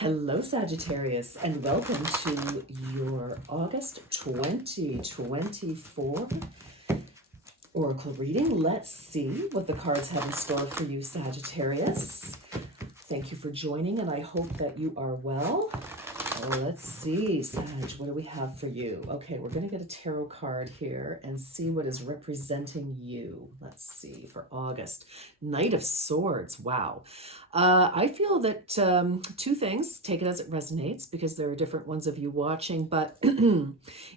Hello, Sagittarius, and welcome to your August 2024 Oracle reading. Let's see what the cards have in store for you, Sagittarius. Thank you for joining, and I hope that you are well. Let's see, Sag, what do we have for you? Okay, we're going to get a tarot card here and see what is representing you. Let's see, for August. Knight of Swords, wow. I feel that two things, take it as it resonates, because there are different ones of you watching, but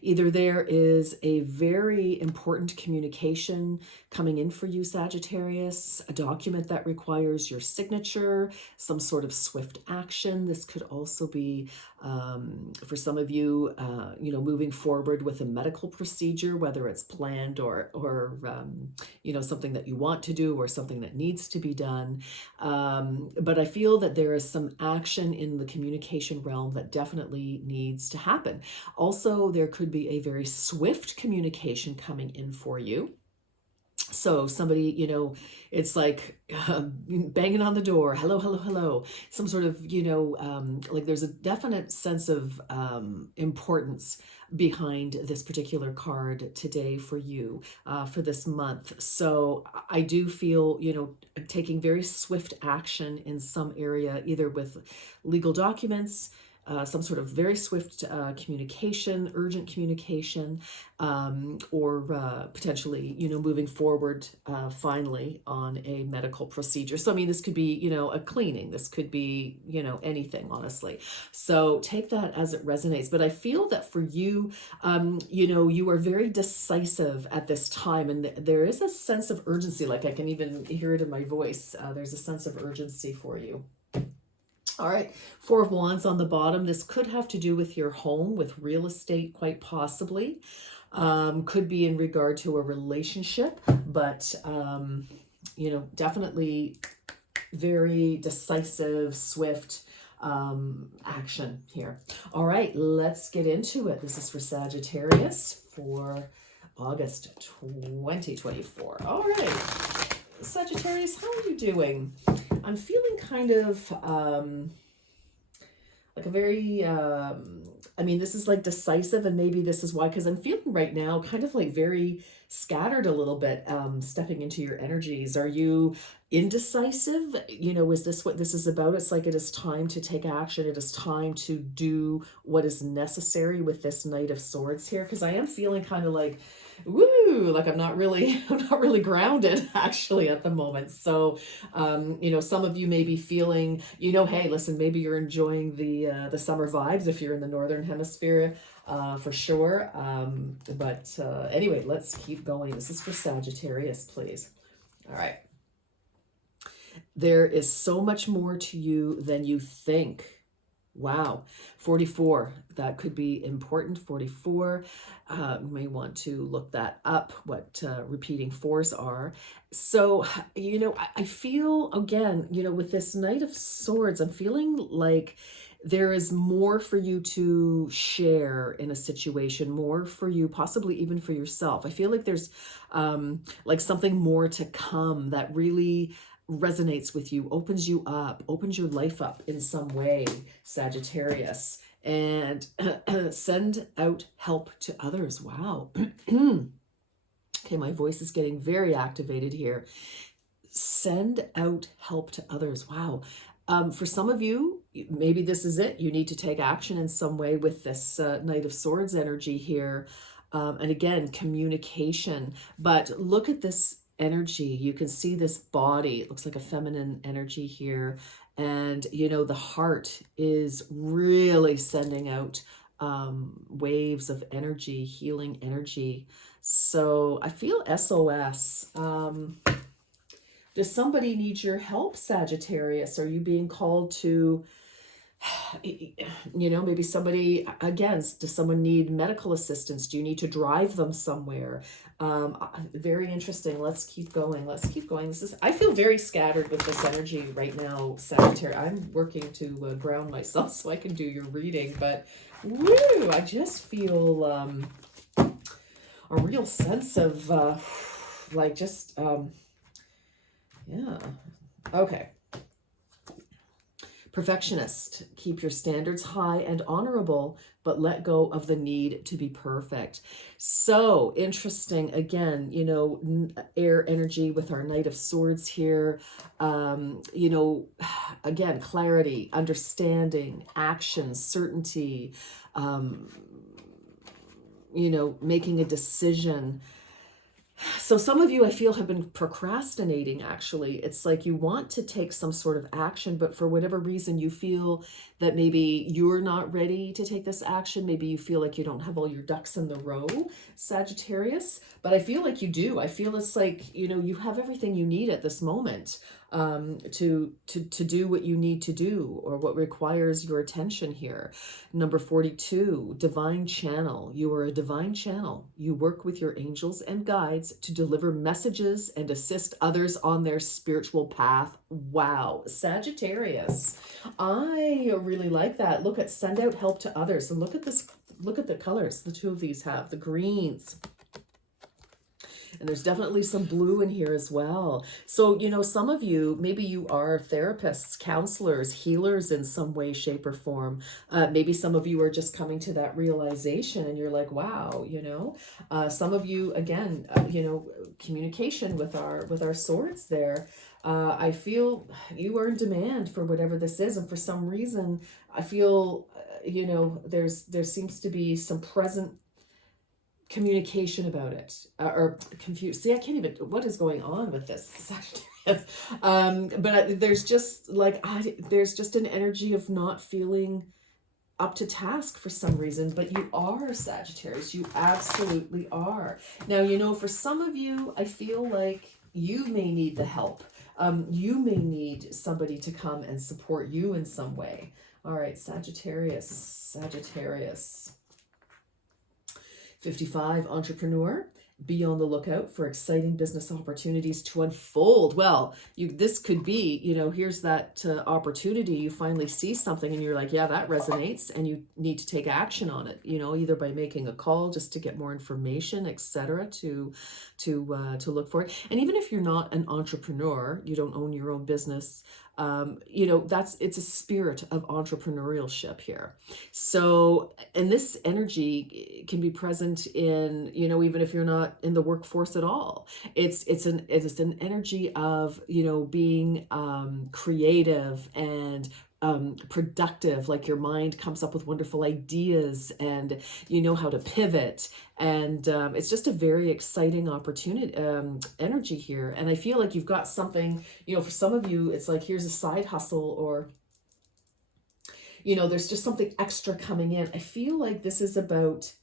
either there is a very important communication coming in for you, Sagittarius, a document that requires your signature, some sort of swift action. This could also be for some of you, moving forward with a medical procedure, whether it's planned or something that you want to do or something that needs to be done. But I feel that there is some action in the communication realm that definitely needs to happen. Also, there could be a very swift communication coming in for you. So somebody, it's like banging on the door, hello, hello, hello, some sort of, like there's a definite sense of importance behind this particular card today for you, for this month. So I do feel, taking very swift action in some area, either with legal documents, some sort of very swift communication, urgent communication, or potentially, moving forward finally on a medical procedure. So, I mean, this could be, a cleaning. This could be, anything, honestly. So take that as it resonates. But I feel that for you, you are very decisive at this time. And there is a sense of urgency. Like I can even hear it in my voice. There's a sense of urgency for you. All right, Four of Wands on the bottom. This could have to do with your home, with real estate, quite possibly. Could be in regard to a relationship, but, definitely very decisive, swift action here. All right, let's get into it. This is for Sagittarius for August 2024. All right, Sagittarius, how are you doing? I'm feeling kind of like a very, this is like decisive, and maybe this is why, because I'm feeling right now kind of like very scattered a little bit, stepping into your energies. Are you indecisive? Is this what this is about? It's like it is time to take action. It is time to do what is necessary with this Knight of Swords here, because I am feeling kind of like, woo, like I'm not really grounded actually at the moment. So, some of you may be feeling, hey, listen, maybe you're enjoying the summer vibes if you're in the Northern Hemisphere, for sure. But anyway, let's keep going. This is for Sagittarius, please. All right. There is so much more to you than you think. Wow. 44, that could be important. 44, you may want to look that up, what repeating fours are. So, I feel, again, with this Knight of Swords, I'm feeling like there is more for you to share in a situation, more for you, possibly even for yourself. I feel like there's like something more to come that really resonates with you, opens you up, opens your life up in some way, Sagittarius. And send out help to others. Wow. Okay, my voice is getting very activated here. Send out help to others. Wow. For some of you, maybe this is it. You need to take action in some way with this Knight of Swords energy here. And again, communication. But look at this energy. You can see this body. It looks like a feminine energy here. And, the heart is really sending out waves of energy, healing energy. So I feel SOS. Does somebody need your help, Sagittarius? Are you being called to, maybe somebody, again, does someone need medical assistance? Do you need to drive them somewhere? Very interesting. Let's keep going. Let's keep going. I feel very scattered with this energy right now, Sagittarius. I'm working to ground myself so I can do your reading, but woo, I just feel a real sense of yeah. Okay. Perfectionist, keep your standards high and honorable, but let go of the need to be perfect. So interesting. Again, you know, air energy with our Knight of Swords here. You know, again, clarity, understanding, action, certainty, you know, making a decision. So some of you, I feel, have been procrastinating, actually. It's like you want to take some sort of action, but for whatever reason, you feel that maybe you're not ready to take this action. Maybe you feel like you don't have all your ducks in the row, Sagittarius. But I feel like you do. I feel it's like, you know, you have everything you need at this moment to do what you need to do, or what requires your attention here. Number 42, divine channel. You are a divine channel. You work with your angels and guides to deliver messages and assist others on their spiritual path. Wow, Sagittarius. I really like that. Look at send out help to others. And look at this, look at the colors the two of these have, the greens. And there's definitely some blue in here as well. So, you know, some of you, maybe you are therapists, counselors, healers in some way, shape, or form. Maybe some of you are just coming to that realization and you're like, wow, you know. Some of you, again, you know, communication with our swords there. I feel you are in demand for whatever this is. And for some reason, I feel, you know, there seems to be some present communication about it, or confused. See, I can't even, what is going on with this? But there's just like, there's just an energy of not feeling up to task for some reason, but you are Sagittarius. You absolutely are. Now, you know, for some of you, I feel like you may need the help. You may need somebody to come and support you in some way. All right, Sagittarius. 55, entrepreneur. Be on the lookout for exciting business opportunities to unfold. Well, this could be, you know, here's that opportunity. You finally see something and you're like, yeah, that resonates, and you need to take action on it, you know, either by making a call just to get more information, etc., to look for it. And even if you're not an entrepreneur, you don't own your own business, you know, it's a spirit of entrepreneurship here. So, and this energy can be present in, you know, even if you're not in the workforce at all. It's an energy of, you know, being creative and productive, like your mind comes up with wonderful ideas and you know how to pivot. And it's just a very exciting opportunity, energy here. And I feel like you've got something, you know, for some of you, it's like, here's a side hustle, or, you know, there's just something extra coming in. I feel like this is about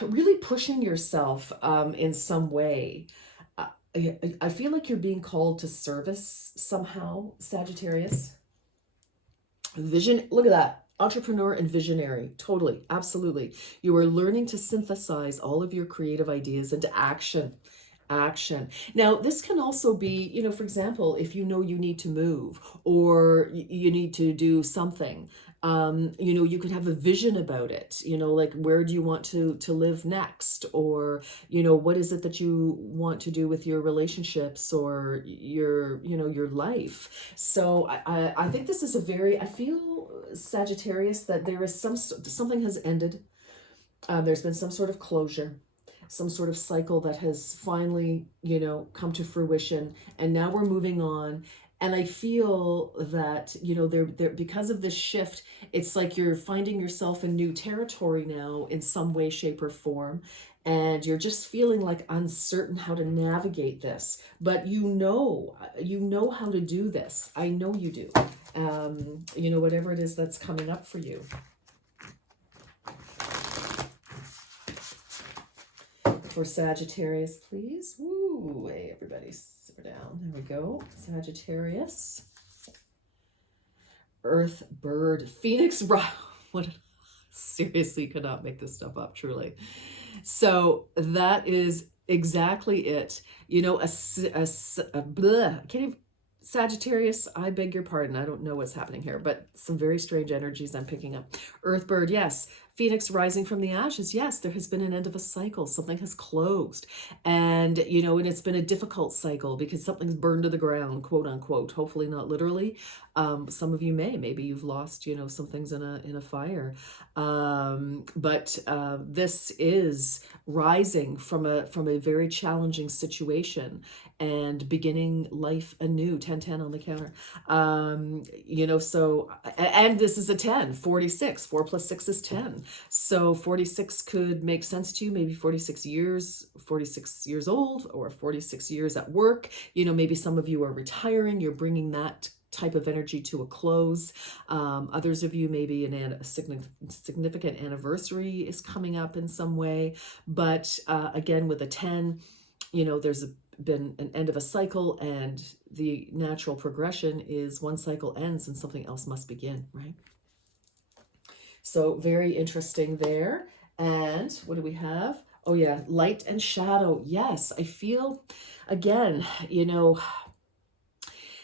really pushing yourself in some way. I feel like you're being called to service somehow, Sagittarius. Vision, look at that. Entrepreneur and visionary. Totally. Absolutely. You are learning to synthesize all of your creative ideas into action. Now, this can also be, you know, for example, if you know you need to move or you need to do something, you know, you could have a vision about it, you know, like where do you want to live next? Or, you know, what is it that you want to do with your relationships or your, you know, your life? So I think this is I feel, Sagittarius, that there is something has ended. There's been some sort of closure, some sort of cycle that has finally, you know, come to fruition, and now we're moving on. And I feel that, you know, there because of this shift, it's like you're finding yourself in new territory now in some way, shape, or form, and you're just feeling like uncertain how to navigate this. But you know how to do this. I know you do. You know, whatever it is that's coming up for you. For Sagittarius, please. Woo, hey, everybody, sit down. There we go. Sagittarius. Earth, bird, Phoenix. What? Seriously, could not make this stuff up, truly. So that is exactly it. You know, can't even, Sagittarius, I beg your pardon. I don't know what's happening here, but some very strange energies I'm picking up. Earthbird, yes. Phoenix rising from the ashes. Yes, there has been an end of a cycle. Something has closed. And, you know, and it's been a difficult cycle because something's burned to the ground, quote unquote. Hopefully not literally. Some of you maybe you've lost, you know, some things in a fire. But this is rising from a very challenging situation and beginning life anew. 1010 on the counter. You know, so, and this is a 10, 46. 4 plus 6 is 10. So 46 could make sense to you, maybe 46 years old, or 46 years at work. You know, maybe some of you are retiring, you're bringing that type of energy to a close. Others of you, maybe a significant anniversary is coming up in some way. But again, with a 10, you know, there's been an end of a cycle, and the natural progression is one cycle ends and something else must begin, right? So very interesting there. And what do we have? Oh yeah, light and shadow. Yes, I feel, again, you know,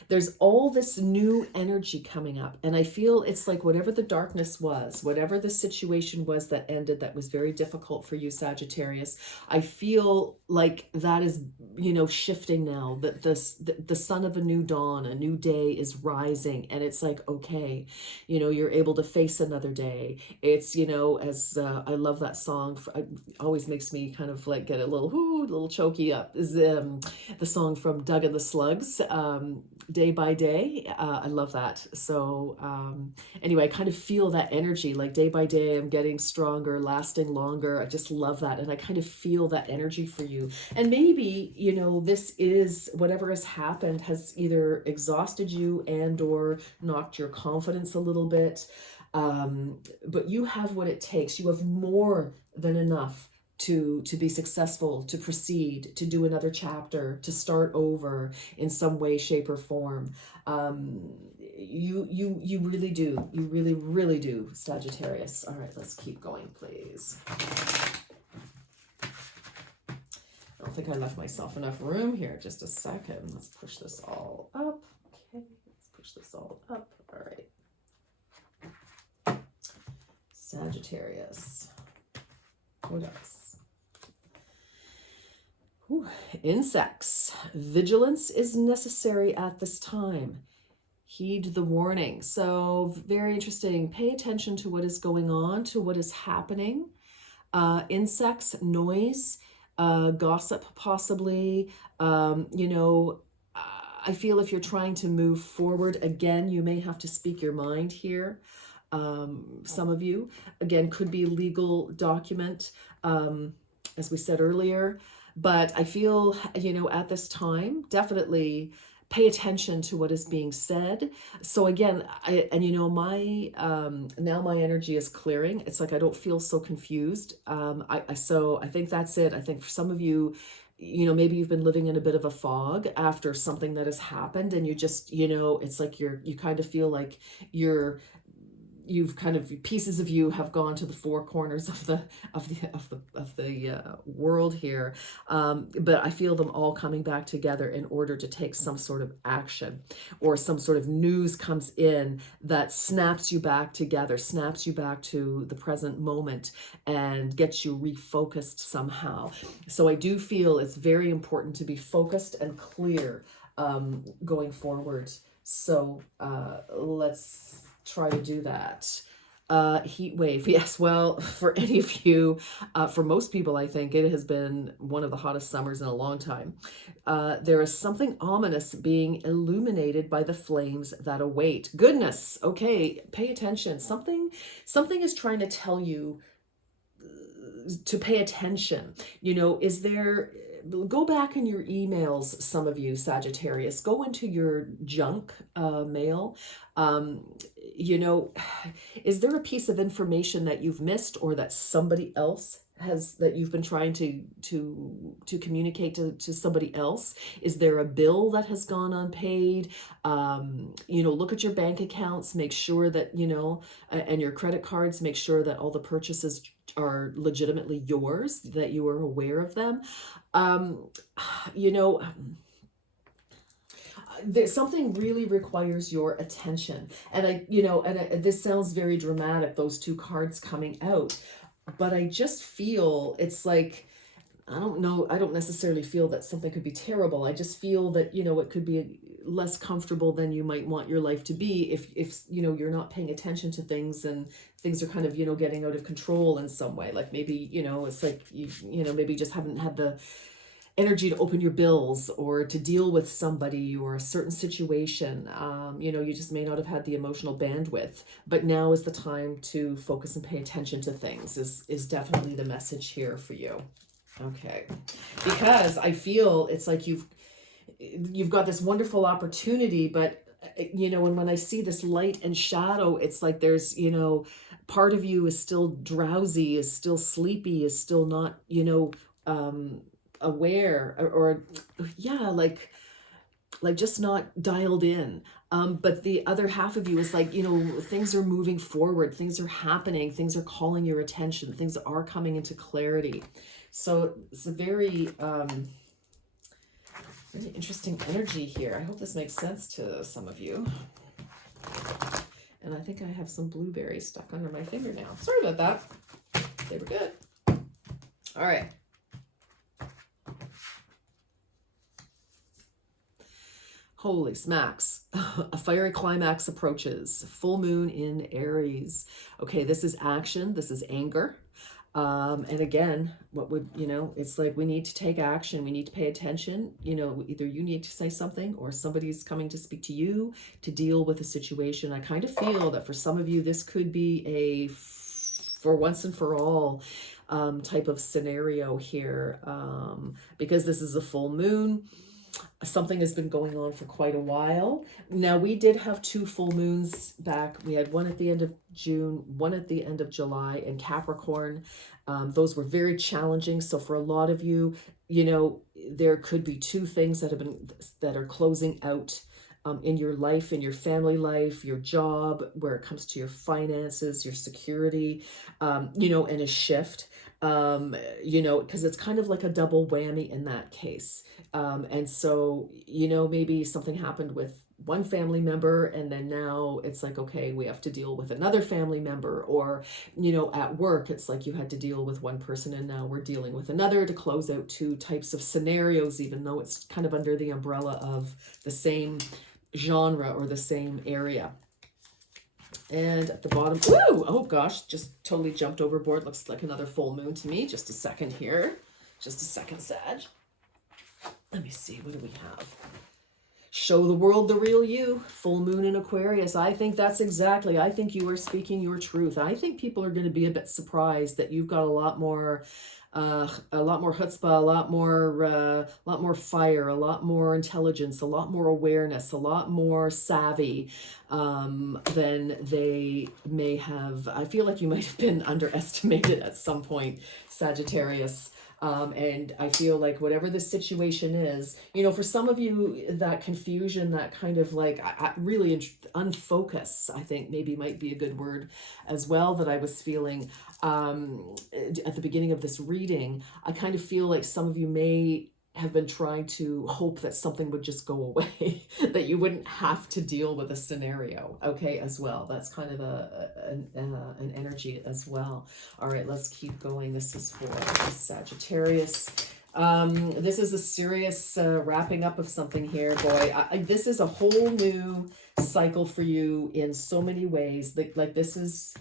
there's all this new energy coming up, and I feel it's like whatever the darkness was, whatever the situation was that ended, that was very difficult for you, Sagittarius, I feel like that is, you know, shifting now, that the sun of a new dawn, a new day is rising, and it's like, okay, you know, you're able to face another day. It's, you know, as I love that song, it always makes me kind of like get a little choky up, is the song from Doug and the Slugs, Day by Day. I love that. So anyway, I kind of feel that energy, like day by day I'm getting stronger, lasting longer. I just love that, and I kind of feel that energy for you. And maybe, you know, this is whatever has happened has either exhausted you and or knocked your confidence a little bit, but you have what it takes. You have more than enough to be successful, to proceed, to do another chapter, to start over in some way, shape, or form. You really do. You really do, Sagittarius. All right, let's keep going, please. I don't think I left myself enough room here. Just a second. Let's push this all up. Okay, let's push this all up. All right. Sagittarius. What else? Ooh, insects. Vigilance is necessary at this time. Heed the warning. So very interesting. Pay attention to what is going on, to what is happening. Insects, noise, gossip possibly. You know, I feel if you're trying to move forward, again, you may have to speak your mind here. Some of you, again, could be a legal document, as we said earlier. But I feel, you know, at this time, definitely pay attention to what is being said. So again, you know, my now my energy is clearing. It's like I don't feel so confused. So I think that's it. I think for some of you, you know, maybe you've been living in a bit of a fog after something that has happened, and you just, you know, it's like you kind of feel like you've kind of, pieces of you have gone to the four corners of the world here, but I feel them all coming back together in order to take some sort of action, or some sort of news comes in that snaps you back together, snaps you back to the present moment, and gets you refocused somehow. So I do feel it's very important to be focused and clear going forward. So let's try to do that. Heat wave. Yes, well, for any of you, for most people, I think it has been one of the hottest summers in a long time. There is something ominous being illuminated by the flames that await. Goodness. Okay, pay attention. Something is trying to tell you to pay attention. You know, go back in your emails, some of you, Sagittarius, go into your junk mail. You know, is there a piece of information that you've missed, or that somebody else has, that you've been trying to communicate to somebody else? Is there a bill that has gone unpaid? You know, look at your bank accounts, make sure that, you know, and your credit cards, make sure that all the purchases are legitimately yours, that you are aware of them. You know, something really requires your attention. And this sounds very dramatic, those two cards coming out, but I just feel it's like, I don't know, I don't necessarily feel that something could be terrible. I just feel that, it could be less comfortable than you might want your life to be if you're not paying attention to things, and things are kind of, getting out of control in some way. Like maybe, it's like maybe you just haven't had the energy to open your bills or to deal with somebody or a certain situation. You just may not have had the emotional bandwidth, but now is the time to focus and pay attention to things is definitely the message here for you. Okay, because I feel it's like you've got this wonderful opportunity, but and when I see this light and shadow, it's like there's part of you is still drowsy, is still sleepy, is still not aware, or yeah, like just not dialed in. But the other half of you is like, things are moving forward, things are happening, things are calling your attention, things are coming into clarity. So it's a very interesting energy here. I hope this makes sense to some of you. And I think I have some blueberries stuck under my finger now. Sorry about that. They were good. All right. Holy smacks. A fiery climax approaches. Full moon in Aries. Okay, this is action. This is anger. And again, it's like we need to take action. We need to pay attention. Either you need to say something or somebody's coming to speak to you to deal with a situation. I kind of feel that for some of you, this could be a for once and for all type of scenario here, because this is a full moon. Something has been going on for quite a while. Now, we did have two full moons back. We had one at the end of June, one at the end of July in Capricorn. Those were very challenging. So for a lot of you, there could be two things that are closing out in your life, in your family life, your job, where it comes to your finances, your security, and a shift. Because it's kind of like a double whammy in that case. And so, maybe something happened with one family member, and then now it's like, okay, we have to deal with another family member, or, at work, it's like you had to deal with one person and now we're dealing with another to close out two types of scenarios, even though it's kind of under the umbrella of the same genre or the same area. And at the bottom, ooh, oh gosh, just totally jumped overboard. Looks like another full moon to me. Just a second here. Just a second, Sag. Let me see, what do we have? Show the world the real you. Full moon in Aquarius. I think I think you are speaking your truth. I think people are going to be a bit surprised that you've got a lot more chutzpah, a lot more fire, a lot more intelligence, a lot more awareness, a lot more savvy than they may have. I feel like you might have been underestimated at some point, Sagittarius. And I feel like whatever the situation is, for some of you, that confusion, that kind of like really unfocus, I think maybe might be a good word as well, that I was feeling at the beginning of this reading. I kind of feel like some of you may have been trying to hope that something would just go away, that you wouldn't have to deal with a scenario, okay, as well. That's kind of an energy as well. All right, let's keep going. This is for Sagittarius. This is a serious wrapping up of something here, boy. This is a whole new cycle for you in so many ways. Like this is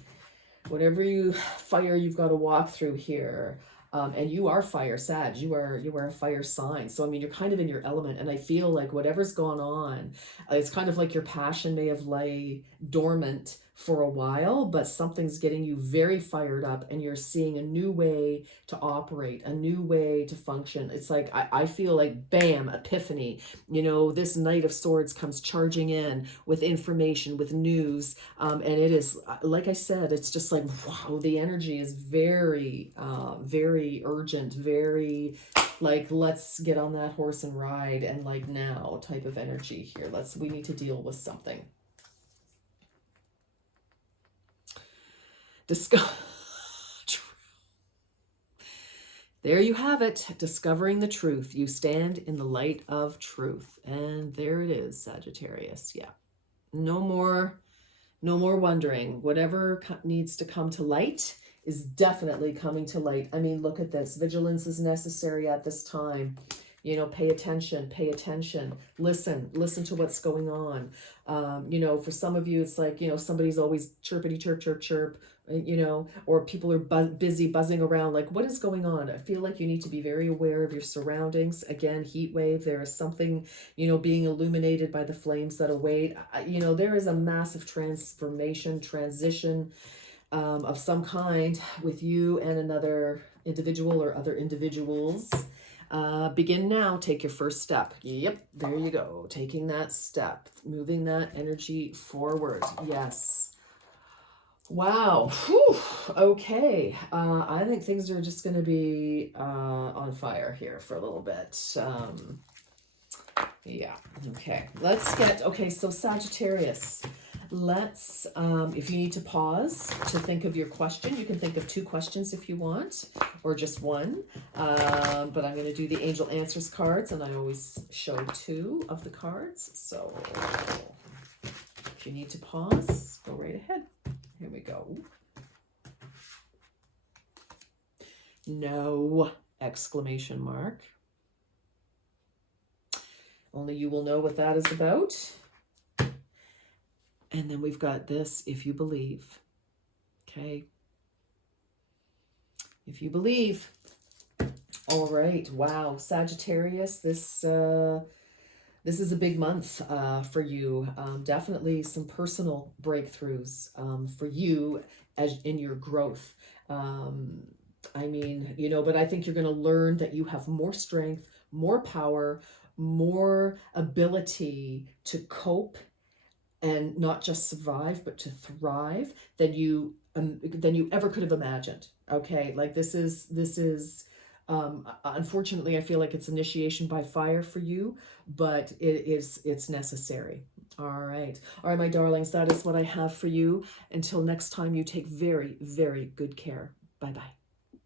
whatever fire you've got to walk through here. And you are fire, Sag. You are a fire sign. So, I mean, you're kind of in your element. And I feel like whatever's gone on, it's kind of like your passion may have lay dormant for a while, but something's getting you very fired up, and you're seeing a new way to operate, a new way to function. It's like, I feel like, bam, epiphany. This Knight of Swords comes charging in with information, with news. And it is, like I said, it's just like, wow, the energy is very, very urgent, very like, let's get on that horse and ride, and like now type of energy here. We need to deal with something. there you have it. Discovering the truth. You stand in the light of truth. And there it is, Sagittarius. Yeah. No more wondering. Whatever needs to come to light is definitely coming to light. I mean, look at this. Vigilance is necessary at this time. You know, pay attention, listen to what's going on. You know, for some of you, it's like, you know, somebody's always chirpity chirp, chirp, chirp, you know, or people are busy buzzing around. Like, what is going on? I feel like you need to be very aware of your surroundings. Again, heat wave, there is something, you know, being illuminated by the flames that await. You know, there is a massive transformation, transition of some kind with you and another individual or other individuals. Begin now. Take your first step. Yep, there you go. Taking that step, moving that energy forward. Yes. Wow. Whew. Okay. I think things are just going to be on fire here for a little bit. Yeah. Okay. Let's get. Okay. So Sagittarius. Let's, if you need to pause to think of your question, you can think of 2 questions if you want, or just one. But I'm going to do the Angel Answers cards, and I always show 2 of the cards. So if you need to pause, go right ahead. Here we go. No! Exclamation mark. Only you will know what that is about. And then we've got this, if you believe. Okay. If you believe. All right. Wow. Sagittarius, this is a big month for you. Definitely some personal breakthroughs for you as in your growth. I mean, you know, but I think you're going to learn that you have more strength, more power, more ability to cope and not just survive, but to thrive than you ever could have imagined. Okay, like this is unfortunately, I feel like it's initiation by fire for you, but it's necessary. All right, my darlings, that is what I have for you. Until next time, you take very, very good care. Bye bye.